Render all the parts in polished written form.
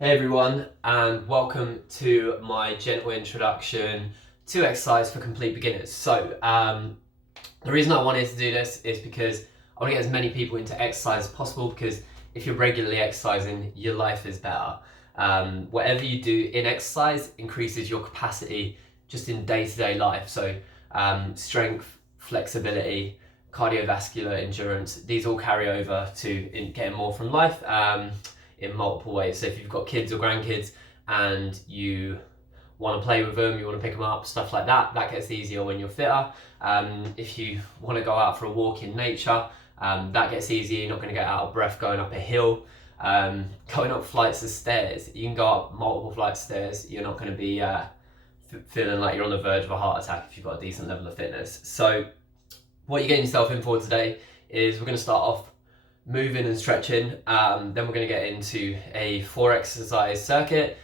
Hey everyone, and welcome to my gentle introduction to exercise for complete beginners. The reason I wanted to do this is because I want to get as many people into exercise as possible, because if you're regularly exercising, your life is better. Whatever you do in exercise increases your capacity just in day-to-day life. Strength, flexibility, cardiovascular endurance, these all carry over to getting more from life. In multiple ways. So if you've got kids or grandkids and you want to play with them, you want to pick them up, stuff like that, that gets easier when you're fitter. If you want to go out for a walk in nature, that gets easier. You're not going to get out of breath going up a hill. Going up flights of stairs, you can go up multiple flights of stairs. You're not going to be feeling like you're on the verge of a heart attack if you've got a decent level of fitness. So what you're getting yourself in for today is we're going to start off moving and stretching. Then we're going to get into a 4 exercise circuit,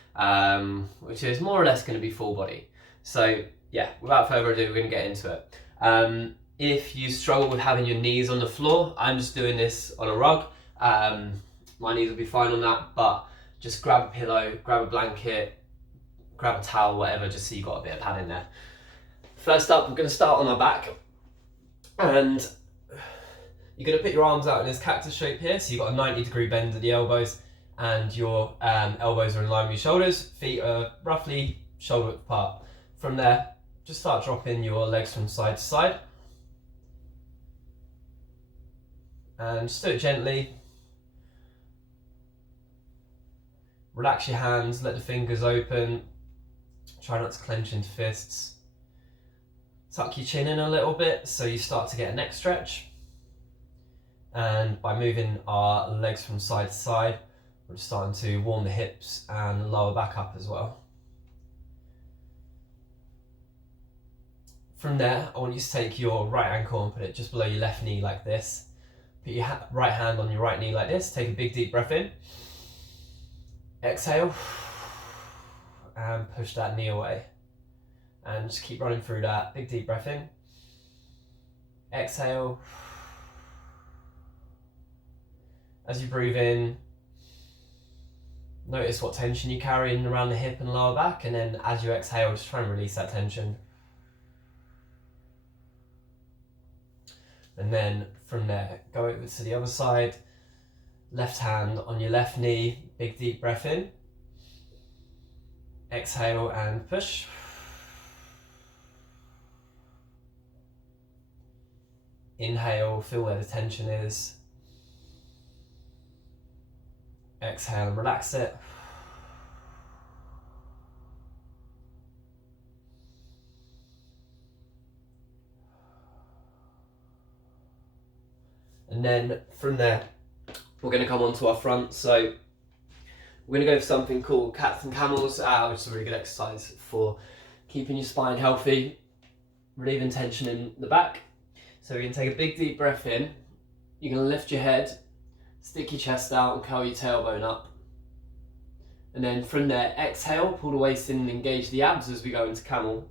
which is more or less going to be full body. So yeah, without further ado, we're going to get into it. If you struggle with having your knees on the floor, I'm just doing this on a rug. My knees will be fine on that, but just grab a pillow, grab a blanket, grab a towel, whatever, just so you've got a bit of padding there. First up, we're going to start on our back, and you're going to put your arms out in this cactus shape here, so you've got a 90-degree bend at the elbows, and your elbows are in line with your shoulders. Feet are roughly shoulder width apart. From there, just start dropping your legs from side to side. And just do it gently. Relax your hands, let the fingers open. Try not to clench into fists. Tuck your chin in a little bit so you start to get a neck stretch. And by moving our legs from side to side, we're just starting to warm the hips and lower back up as well. From there, I want you to take your right ankle and put it just below your left knee like this. Put your right hand on your right knee like this. Take a big deep breath in. Exhale. And push that knee away. And just keep running through that. Big deep breath in. Exhale. As you breathe in, notice what tension you carry in around the hip and lower back, and then as you exhale, just try and release that tension. And then from there, go over to the other side, left hand on your left knee, big deep breath in. Exhale and push. Inhale, feel where the tension is. Exhale and relax it. And then from there, we're going to come onto our front. So we're going to go for something called cats and camels, which is a really good exercise for keeping your spine healthy, relieving tension in the back. So we're going to take a big deep breath in. You're going to lift your head, stick your chest out and curl your tailbone up. And then from there, exhale, pull the waist in and engage the abs as we go into camel.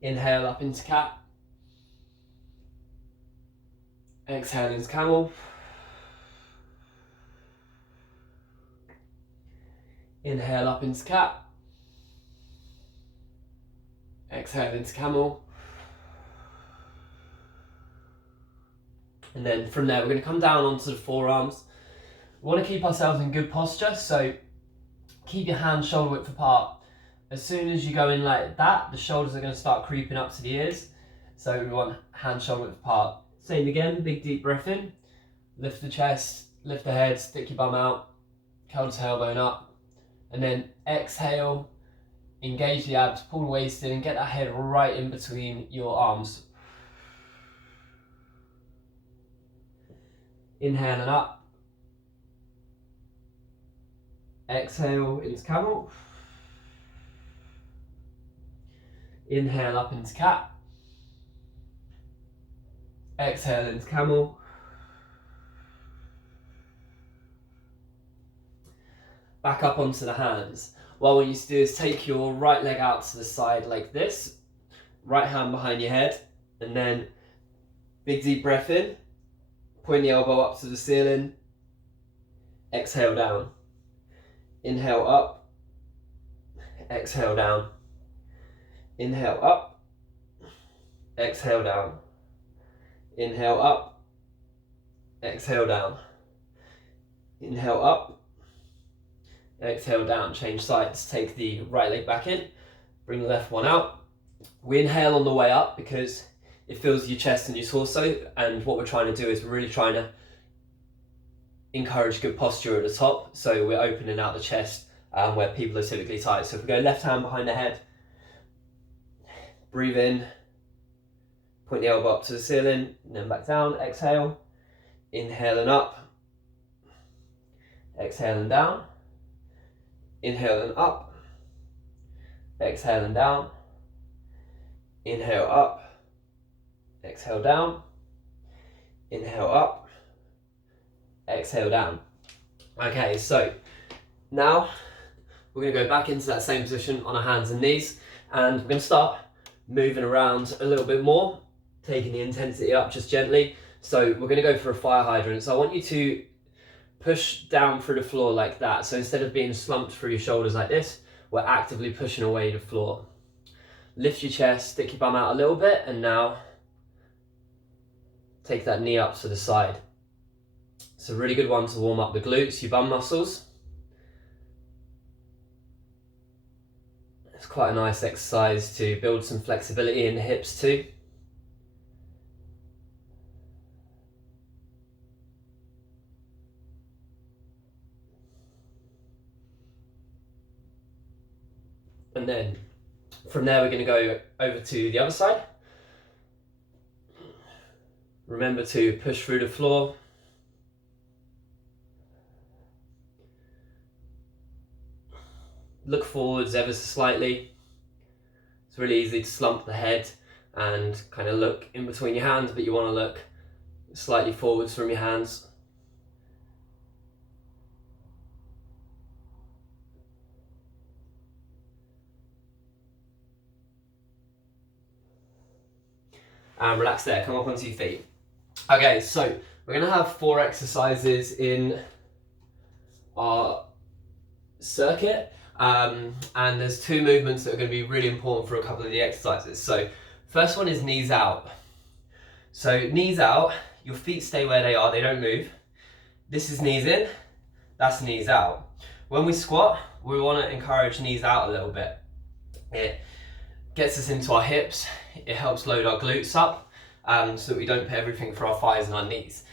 Inhale up into cat. Exhale into camel. Inhale up into cat. Exhale into camel. And then from there, we're going to come down onto the forearms. We want to keep ourselves in good posture, so keep your hands shoulder width apart. As soon as you go in like that, the shoulders are going to start creeping up to the ears. So we want hands shoulder width apart. Same again, big deep breath in. Lift the chest, lift the head, stick your bum out, curl the tailbone up. And then exhale, engage the abs, pull the waist in and get that head right in between your arms. Inhaling up. Exhale into camel. Inhale up into cat. Exhale into camel. Back up onto the hands. What I want you to do is take your right leg out to the side like this. Right hand behind your head. And then big deep breath in. Point the elbow up to the ceiling. Exhale down. Inhale up. Exhale down. Inhale up. Exhale down. Inhale up. Exhale down. Inhale up. Exhale down. Change sides. Take the right leg back in. Bring the left one out. We inhale on the way up because it fills your chest and your torso, and what we're trying to do is we're really trying to encourage good posture at the top, so we're opening out the chest where people are typically tight. So if we go left hand behind the head, breathe in, point the elbow up to the ceiling, and then back down, exhale, inhale and up, exhale and down, inhale and up, exhale and down, inhale up, exhale down, inhale up, exhale down. Okay, so now we're going to go back into that same position on our hands and knees, and we're going to start moving around a little bit more, taking the intensity up just gently. So we're going to go for a fire hydrant. So I want you to push down through the floor like that. So instead of being slumped through your shoulders like this, we're actively pushing away the floor. Lift your chest, stick your bum out a little bit, and now take that knee up to the side. It's a really good one to warm up the glutes, your bum muscles. It's quite a nice exercise to build some flexibility in the hips too. And then from there we're going to go over to the other side. Remember to push through the floor. Look forwards ever so slightly. It's really easy to slump the head and kind of look in between your hands, but you want to look slightly forwards from your hands. And relax there, come up onto your feet. Okay, so we're going to have 4 exercises in our circuit, and there's 2 movements that are going to be really important for a couple of the exercises. So first one is knees out. So knees out, your feet stay where they are, they don't move. This is knees in, that's knees out. When we squat, we want to encourage knees out a little bit. It gets us into our hips, it helps load our glutes up, so that we don't put everything for our thighs and our knees.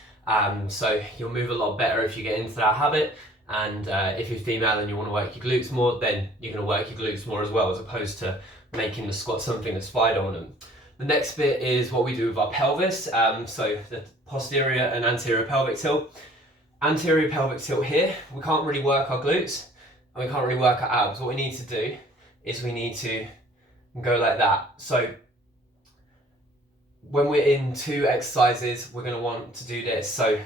So you'll move a lot better if you get into that habit, and if you're female and you want to work your glutes more, then you're going to work your glutes more as well, as opposed to making the squat something that's fight on them. The next bit is what we do with our pelvis, so the posterior and anterior pelvic tilt. Anterior pelvic tilt here, we can't really work our glutes and we can't really work our abs. What we need to do is we need to go like that. So when we're in 2 exercises, we're going to want to do this. So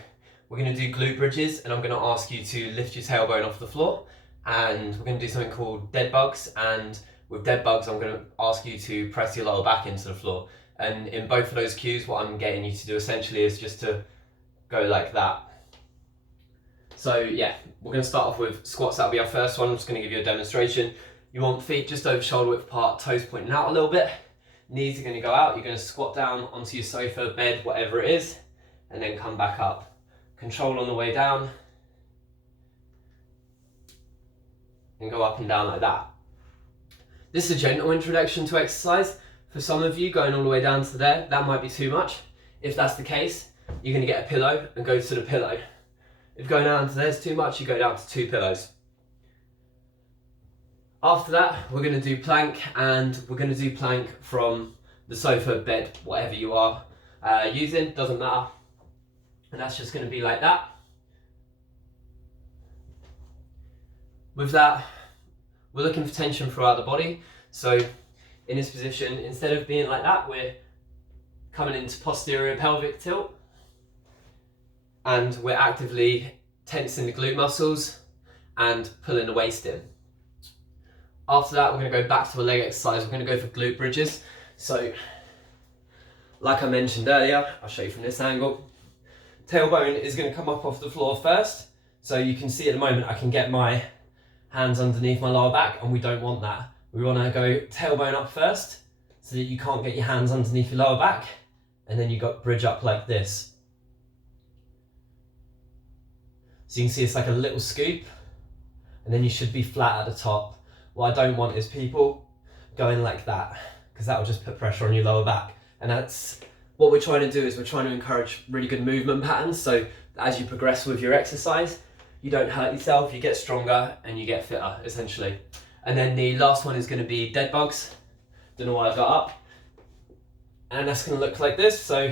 we're going to do glute bridges, and I'm going to ask you to lift your tailbone off the floor, and we're going to do something called dead bugs, and with dead bugs I'm going to ask you to press your lower back into the floor. And in both of those cues, what I'm getting you to do essentially is just to go like that. So yeah, we're going to start off with squats. That'll be our first one. I'm just going to give you a demonstration. You want feet just over shoulder width apart, toes pointing out a little bit. Knees are going to go out. You're going to squat down onto your sofa, bed, whatever it is, and then come back up. Control on the way down, and go up and down like that. This is a gentle introduction to exercise. For some of you, going all the way down to there, that might be too much. If that's the case, you're going to get a pillow and go to the pillow. If going down to there's too much, you go down to 2 pillows. After that, we're going to do plank, and we're going to do plank from the sofa, bed, whatever you are using, doesn't matter. And that's just going to be like that. With that, we're looking for tension throughout the body. So in this position, instead of being like that, we're coming into posterior pelvic tilt, and we're actively tensing the glute muscles and pulling the waist in. After that, we're going to go back to a leg exercise. We're going to go for glute bridges. So like I mentioned earlier, I'll show you from this angle. tailbone is going to come up off the floor first. So you can see at the moment I can get my hands underneath my lower back, and we don't want that. We want to go tailbone up first so that you can't get your hands underneath your lower back, and then you got bridge up like this. So you can see it's like a little scoop, and then you should be flat at the top. What I don't want is people going like that, because that will just put pressure on your lower back. And that's what we're trying to do, is we're trying to encourage really good movement patterns, so as you progress with your exercise, you don't hurt yourself, you get stronger and you get fitter, essentially. And then the last one is going to be dead bugs. Don't know why I got up. And that's going to look like this. So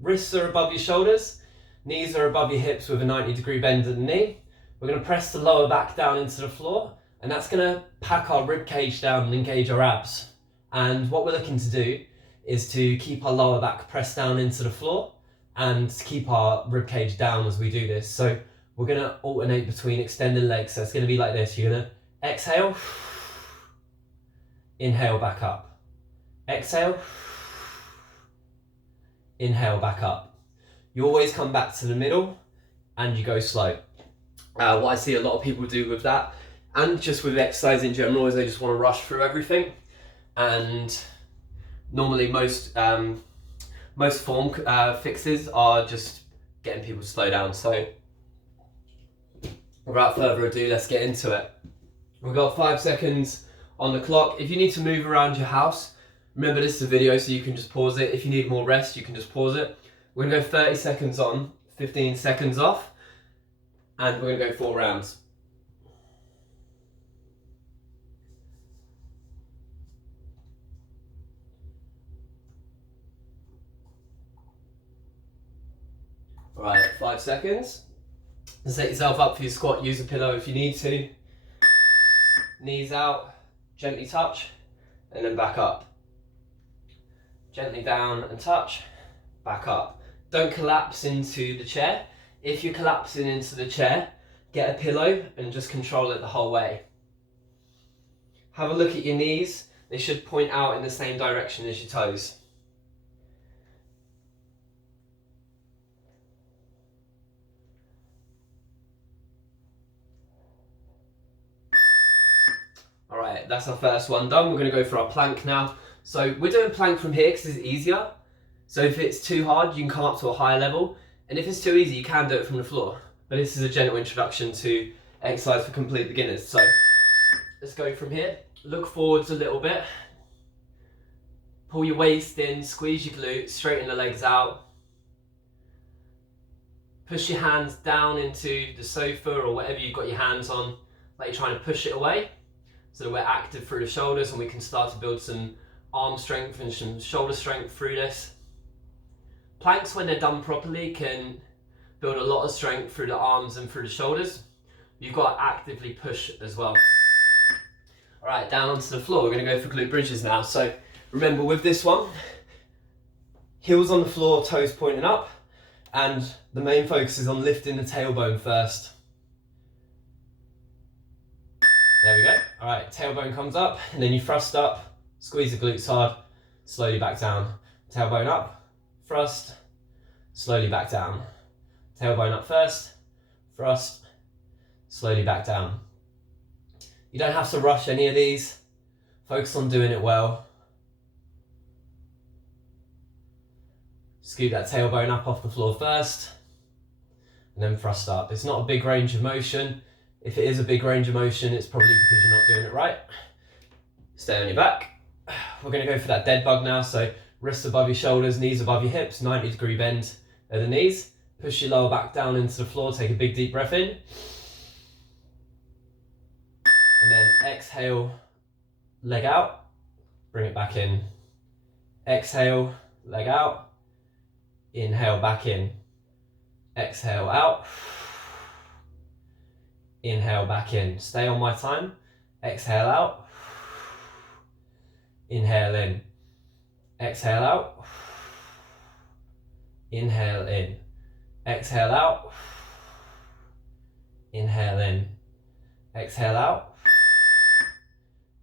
wrists are above your shoulders, knees are above your hips with a 90-degree bend at the knee. We're going to press the lower back down into the floor, and that's going to pack our rib cage down and engage our abs. And what we're looking to do is to keep our lower back pressed down into the floor and keep our rib cage down as we do this. So we're going to alternate between extended legs. So it's going to be like this. You're going to exhale, inhale, back up. Exhale, inhale, back up. You always come back to the middle and you go slow. What I see a lot of people do with that, and just with exercise in general, is they just want to rush through everything. And normally most form fixes are just getting people to slow down. So without further ado, let's get into it. We've got 5 seconds on the clock. If you need to move around your house, remember this is a video, so you can just pause it. If you need more rest, you can just pause it. We're gonna go 30 seconds on, 15 seconds off, and we're gonna go 4 rounds. All right, 5 seconds. Set yourself up for your squat, use a pillow if you need to. Knees out, gently touch, and then back up. Gently down and touch, back up. Don't collapse into the chair. If you're collapsing into the chair, get a pillow and just control it the whole way. Have a look at your knees. They should point out in the same direction as your toes. All right, that's our first one done. We're gonna go for our plank now. So we're doing plank from here because it's easier. So if it's too hard, you can come up to a higher level. And if it's too easy, you can do it from the floor. But this is a gentle introduction to exercise for complete beginners. So let's go from here. Look forwards a little bit. Pull your waist in, squeeze your glutes, straighten the legs out. Push your hands down into the sofa or whatever you've got your hands on, like you're trying to push it away, so that we're active through the shoulders and we can start to build some arm strength and some shoulder strength through this. Planks, when they're done properly, can build a lot of strength through the arms and through the shoulders. You've got to actively push as well. All right, down onto the floor. We're going to go for glute bridges now. So remember, with this one, heels on the floor, toes pointing up, and the main focus is on lifting the tailbone first. There we go. All right, tailbone comes up, and then you thrust up, squeeze the glutes hard, slowly back down. Tailbone up, thrust, slowly back down. Tailbone up first, thrust, slowly back down. You don't have to rush any of these. Focus on doing it well. Scoot that tailbone up off the floor first, and then thrust up. It's not a big range of motion. If it is a big range of motion, it's probably because you're not doing it right. Stay on your back. We're going to go for that dead bug now. So wrists above your shoulders, knees above your hips, 90-degree bend at the knees. Push your lower back down into the floor. Take a big deep breath in. And then exhale, leg out, bring it back in. Exhale, leg out, inhale, back in. Exhale, out. Inhale, back in. Stay on my time. Exhale out. Inhale in. Exhale out. Inhale in. Exhale out. Inhale in. Exhale out.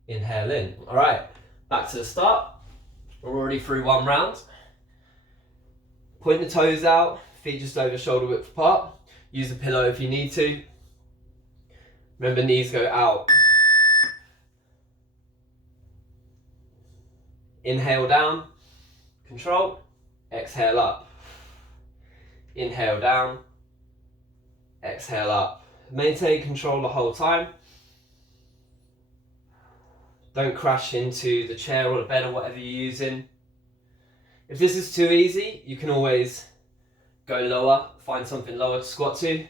Inhale in. All right, back to the start. We're already through 1 round. Point the toes out. feet just over shoulder width apart. Use a pillow if you need to. Remember, knees go out. Inhale down, control, exhale up. Inhale down, exhale up. Maintain control the whole time. Don't crash into the chair or the bed or whatever you're using. If this is too easy, you can always go lower, find something lower to squat to.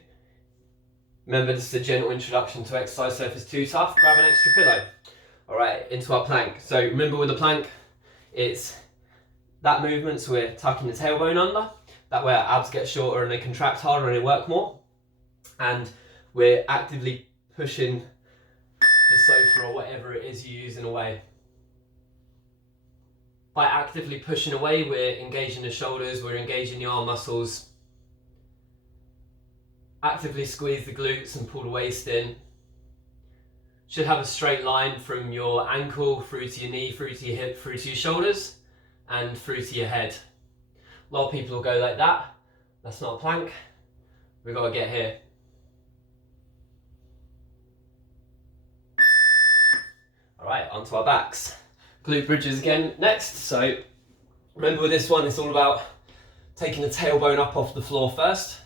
Remember, this is a gentle introduction to exercise, so if it's too tough, grab an extra pillow. All right, into our plank. So remember with the plank, it's that movement, so we're tucking the tailbone under. That way our abs get shorter and they contract harder and they work more. And we're actively pushing the sofa or whatever it is you're using away. By actively pushing away, we're engaging the shoulders, we're engaging the arm muscles. Actively squeeze the glutes and pull the waist in. Should have a straight line from your ankle through to your knee, through to your hip, through to your shoulders, and through to your head. A lot of people will go like that. That's not a plank. We've got to get here. All right, onto our backs. Glute bridges again next. So remember with this one, it's all about taking the tailbone up off the floor first.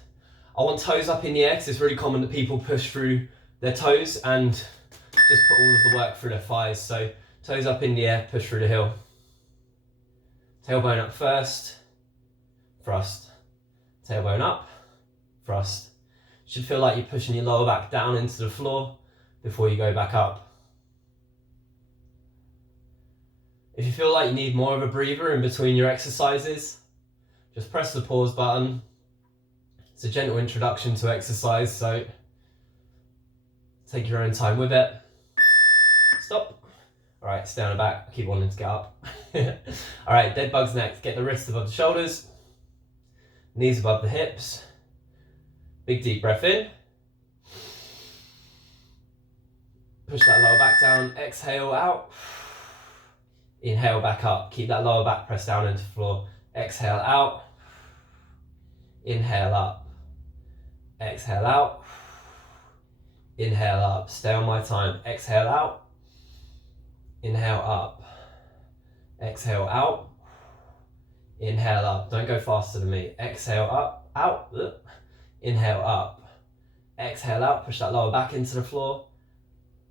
I want toes up in the air because it's really common that people push through their toes and just put all of the work through their thighs. So toes up in the air, push through the heel. Tailbone up first, thrust. Tailbone up, thrust. Should feel like you're pushing your lower back down into the floor before you go back up. If you feel like you need more of a breather in between your exercises, just press the pause button. It's a gentle introduction to exercise, so take your own time with it. Stop. All right, stay on the back. I keep wanting to get up. All right, dead bugs next. Get the wrists above the shoulders, knees above the hips. Big deep breath in. Push that lower back down, exhale out. Inhale back up, keep that lower back pressed down into the floor. Exhale out, inhale up, exhale out, inhale up. Stay on my time. Exhale out, inhale up, exhale out, inhale up. Don't go faster than me. Exhale up, out, inhale up, exhale out. Push that lower back into the floor.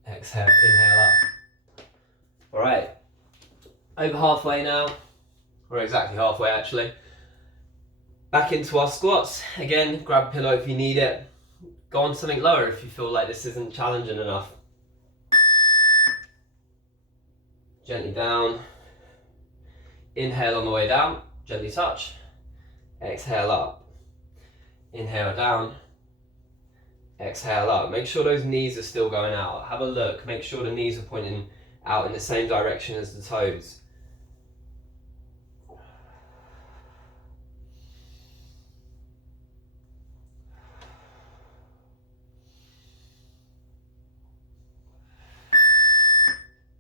Exhale, inhale up. All right. Over halfway now, or exactly halfway actually. Back into our squats. Again, grab a pillow if you need it. Go on something lower if you feel like this isn't challenging enough. Gently down. Inhale on the way down, gently touch. Exhale up. Inhale down. Exhale up. Make sure those knees are still going out. Have a look, make sure the knees are pointing out in the same direction as the toes.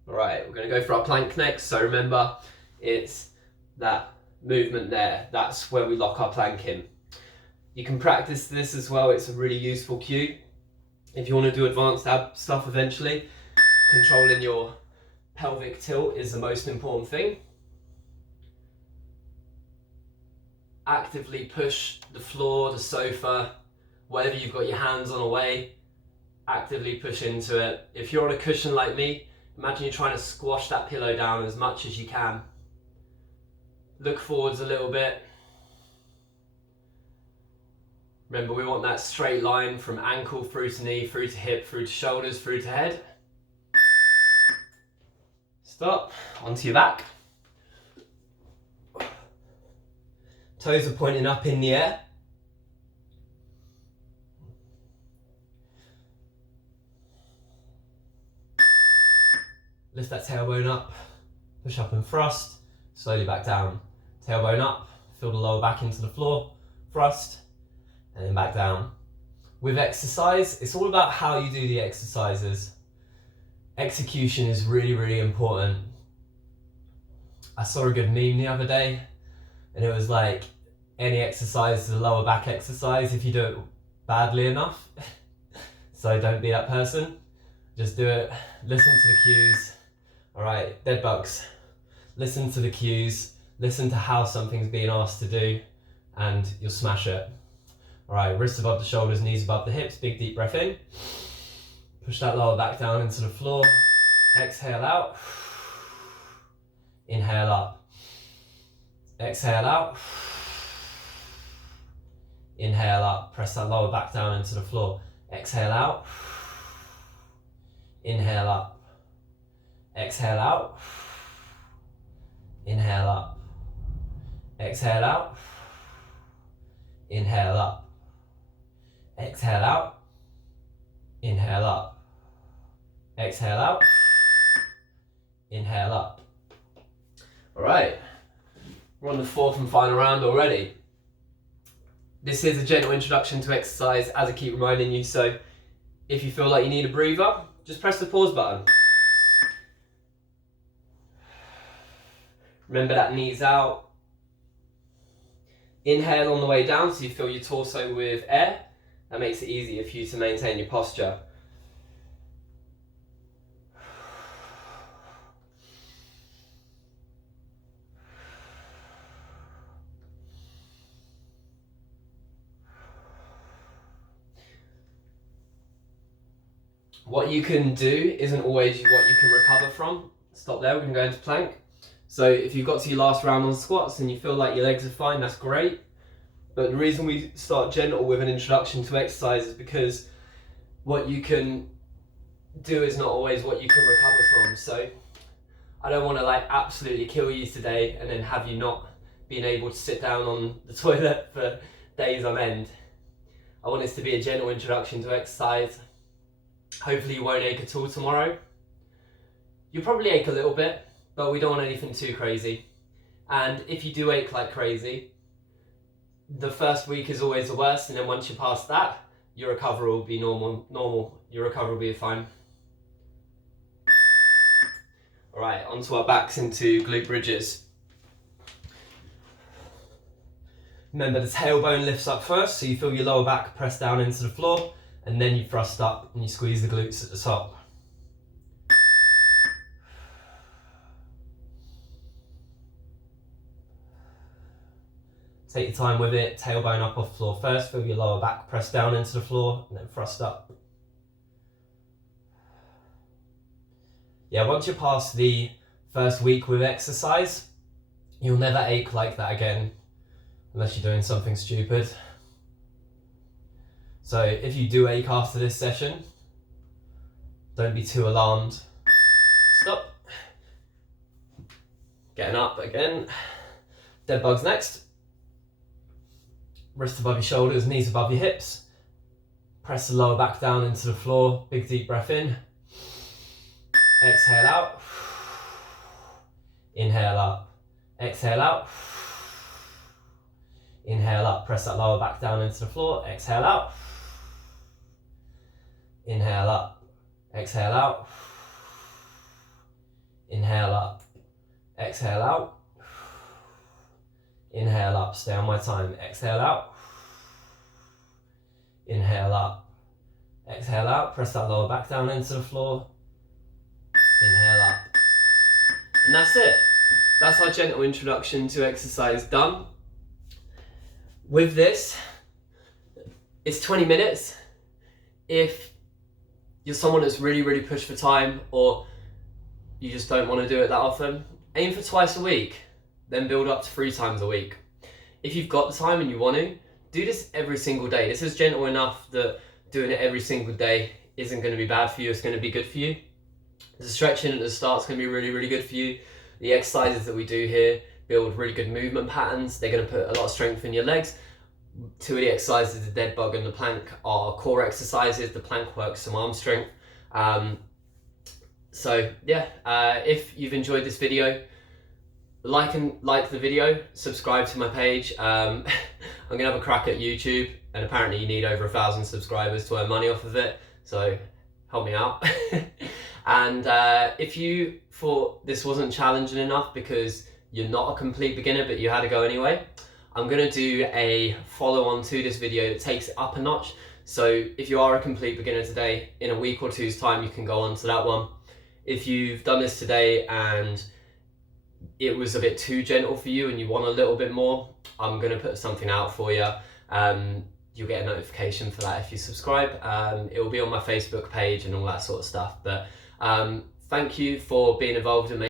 Right, we're going to go for our plank next. So remember, it's that movement there. That's where we lock our plank in. You can practice this as well. It's a really useful cue. If you want to do advanced ab stuff eventually, controlling your pelvic tilt is the most important thing. Actively push the floor, the sofa, whatever you've got your hands on away. Actively push into it. If you're on a cushion like me, imagine you're trying to squash that pillow down as much as you can. Look forwards a little bit. Remember, we want that straight line from ankle through to knee, through to hip, through to shoulders, through to head. Stop, onto your back. Toes are pointing up in the air. Lift that tailbone up, push up and thrust, slowly back down. Tailbone up, feel the lower back into the floor, thrust, and then back down. With exercise, it's all about how you do the exercises. Execution is really, really important. I saw a good meme the other day, and it was like, any exercise is a lower back exercise if you do it badly enough. So don't be that person. Just do it. Listen to the cues. All right, dead bugs. Listen to the cues. Listen to how something's being asked to do, and you'll smash it. All right, wrists above the shoulders, knees above the hips. Big deep breath in. Push that lower back down into the floor. Exhale out. Inhale up. Exhale out. Inhale up. Press that lower back down into the floor. Exhale out. Inhale up. Exhale out. Inhale up. Exhale out. Inhale up. Exhale out. Inhale up. Exhale out. Inhale up. All right, we're on the fourth and final round already. This is a gentle introduction to exercise, as I keep reminding you, so if you feel like you need a breather, just press the pause button. Remember that knees out. Inhale on the way down so you fill your torso with air. That makes it easier for you to maintain your posture. What you can do isn't always what you can recover from. Stop there, we're going to go into plank. So if you've got to your last round on squats and you feel like your legs are fine, that's great. But the reason we start gentle with an introduction to exercise is because what you can do is not always what you can recover from. So I don't want to like absolutely kill you today and then have you not being able to sit down on the toilet for days on end. I want this to be a gentle introduction to exercise. Hopefully you won't ache at all tomorrow. You'll probably ache a little bit, but we don't want anything too crazy. And if you do ache like crazy, the first week is always the worst, and then once you're past that, your recovery will be normal. Your recovery will be fine. All right, onto our backs into glute bridges. Remember, the tailbone lifts up first, so you feel your lower back press down into the floor, and then you thrust up and you squeeze the glutes at the top. Take your time with it, tailbone up off the floor first, feel your lower back press down into the floor, and then thrust up. Yeah, once you're past the first week with exercise, you'll never ache like that again, unless you're doing something stupid. So if you do ache after this session, don't be too alarmed. Stop. Getting up again. Dead bugs next. Wrists above your shoulders, knees above your hips. Press the lower back down into the floor. Big deep breath in. Exhale out. Inhale up. Exhale out. Inhale up. Press that lower back down into the floor. Exhale out. Inhale up. Exhale out. Inhale up. Exhale out. Inhale up. Stay on my time. Exhale out. Inhale up. Exhale out. Press that lower back down into the floor. Inhale up. And that's it. That's our gentle introduction to exercise done. With this, it's 20 minutes. If you're someone that's really pushed for time, or you just don't want to do it that often, aim for twice a week, then build up to 3 times a week. If you've got the time and you want to, do this every single day. This is gentle enough that doing it every single day isn't going to be bad for you, it's going to be good for you. The stretching at the start is going to be really good for you. The exercises that we do here build really good movement patterns. They're going to put a lot of strength in your legs. 2 of the exercises, the dead bug and the plank, are core exercises. The plank works some arm strength. So yeah, if you've enjoyed this video, like the video, subscribe to my page. I'm gonna have a crack at YouTube, and apparently you need over 1,000 subscribers to earn money off of it, so help me out. And if you thought this wasn't challenging enough because you're not a complete beginner but you had to go anyway, I'm going to do a follow-on to this video that takes it up a notch. So if you are a complete beginner today, in a week or two's time you can go on to that one. If you've done this today and it was a bit too gentle for you and you want a little bit more, I'm going to put something out for you. You'll get a notification for that if you subscribe. It will be on my Facebook page and all that sort of stuff. But thank you for being involved in